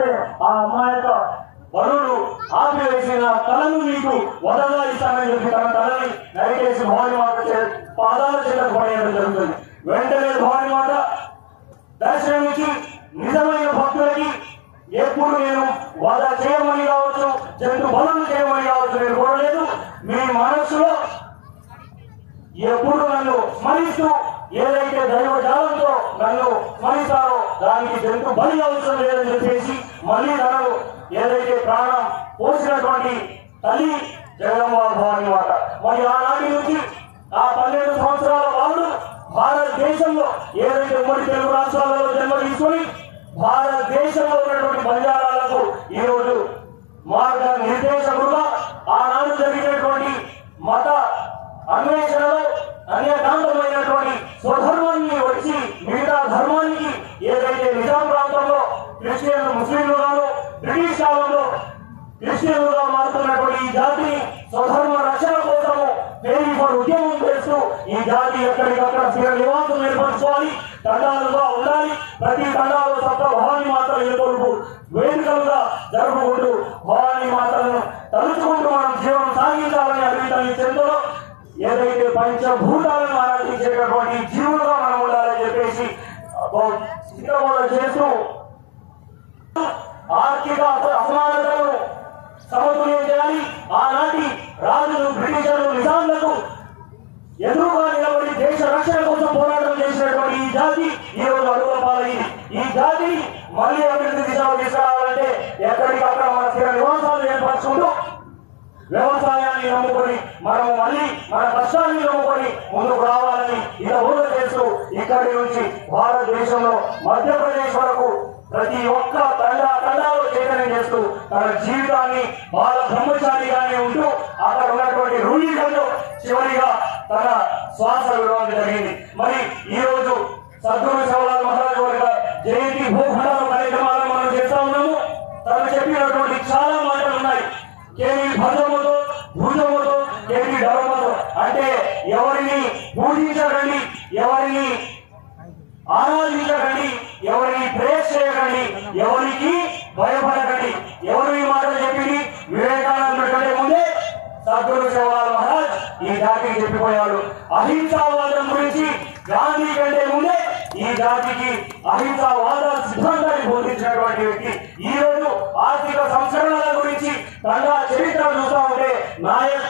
చూస్తే ఆ అమ్మాయి యొక్క బరువులు ఆపివేసిన తలను నీకు వదగా ఇస్తానని చెప్పి తన తలని నరికేసి భవాని మాత పాదాల చేతకు పడేయడం జరుగుతుంది. వెంటనే భవాని మాత దర్శనమిచ్చి నిజమైన భక్తులకి ఎప్పుడు నేను వద చేయమని కావచ్చు, జంతు బలులు చేయమని కావచ్చు నేను కోరలేదు. మీ మనస్సులో ఎప్పుడు నన్ను స్మరిస్తూ ఏదైతే దైవజాలంతో నన్ను స్మరిస్తారో దానికి జంతు బలి అవసరం లేదని చెప్పేసి మళ్ళీ తనను ఏదైతే ప్రాణం పోసినటువంటి తల్లి జగదంబ భవాని మాత మరి ఆనాటి నుంచి ఆ 12 సంవత్సరాల వాళ్ళు భారతదేశంలో ఏదైతే ఉమ్మడి తెలుగు రాష్ట్రాలలో జన్మ తీసుకొని భారతదేశంలో ఉన్నటువంటి బంజారాలకు ఈరోజు మార్గ నిర్దేశకులుగా ఆనాడు జరిగినటువంటి మత అన్వేషణలో అనేకాంతమైనటువంటి స్వధర్మాన్ని వచ్చి మిగతా ధర్మానికి ఏదైతే నిజాం ప్రాంతంలో క్రిస్టియన్లు ముస్లింలుగాను బ్రిటిష్ కాలంలో క్రిస్టియన్లుగా మారుతున్నటువంటి ఈ జాతిని స్వధర్మ రక్షణ కోసము పేరు ఉద్యమం చేస్తూ ఈ జాతి ఎక్కడికక్కడ స్థిర నివాసం ఏర్పరచుకోవాలి, తండాలుగా ఉండాలి. ప్రతి తండాలో సప్త భవాని మాతలు ఎదుర్కొంటూ వేడుకలుగా జరుపుకుంటూ భవాని మాతలను తలుచుకుంటూ మనం జీవనం సాగించాలని అభివృద్ధి చెందులో ఏదైతే పంచభూతాలను ఆరాధించేటటువంటి జీవులుగా మనం ఉండాలని చెప్పేసి చిత్రమూల చేస్తూ ఆర్థిక అసమానతలను సమతుల్యం చేయాలి. ఆనాటి రాజులు బ్రిటిషర్లు నిజాంలకు ఎదురుగా నిలబడి దేశ రక్షణ కోసం పోరాటం చేసినటువంటి ఈ జాతి ఈ రోజు అడుగుల పాలైంది. ఈ జాతి మళ్ళీ అభివృద్ధి దిశలో తీసుకురావాలంటే ఎక్కడికక్కడ మన స్థిర నివాసాలు ఏర్పరచుకుంటూ వ్యవసాయాన్ని నమ్ముకొని మనము మళ్ళీ మన కష్టాన్ని నమ్ముకొని ముందుకు రావాలని ఊరు చేస్తూ ఇక్కడి నుంచి భారతదేశంలో మధ్యప్రదేశ్ వరకు ప్రతి ఒక్క తండాలో చైతన్యం చేస్తూ తన జీవితాన్ని బాల బ్రహ్మచారిగానే ఉంటూ అక్కడ ఉన్నటువంటి రూఢీలలో చివరిగా తన శ్వాస విడవడం జరిగింది. మరి ఈ రోజు సద్గురు శివలాల్ మహారాజ్ వారి జయంతి భూఖండాల కార్యక్రమాలను మనం చేస్తా ఉన్నాము. తను చెప్పినటువంటి చాలా మాటలు ఉన్నాయి. కేవీ భద్రముతో భూజముతో కేవీ ధర్మతో అంటే ఎవరిని పూజించకండి, ఎవరిని ఆరాధించకండి, ఎవరిని ప్రేస్ చేయకండి, ఎవరికి భయపడకండి. ఎవరు ఈ మాటలు చెప్పింది? వివేకానంద కంటే ముందే సద్గురు శివలాల్ మహారాజ్ ఈ జాతికి చెప్పిపోయాడు. అహింసావాదం గురించి గాంధీ కంటే ముందే ఈ జాతికి అహింసావాద సిద్ధాంతాన్ని బోధించినటువంటి వ్యక్తి. ఈ రోజు ఆర్థిక సంస్కరణల గురించి తన చరిత్ర చూస్తా ఉంటే నాయక్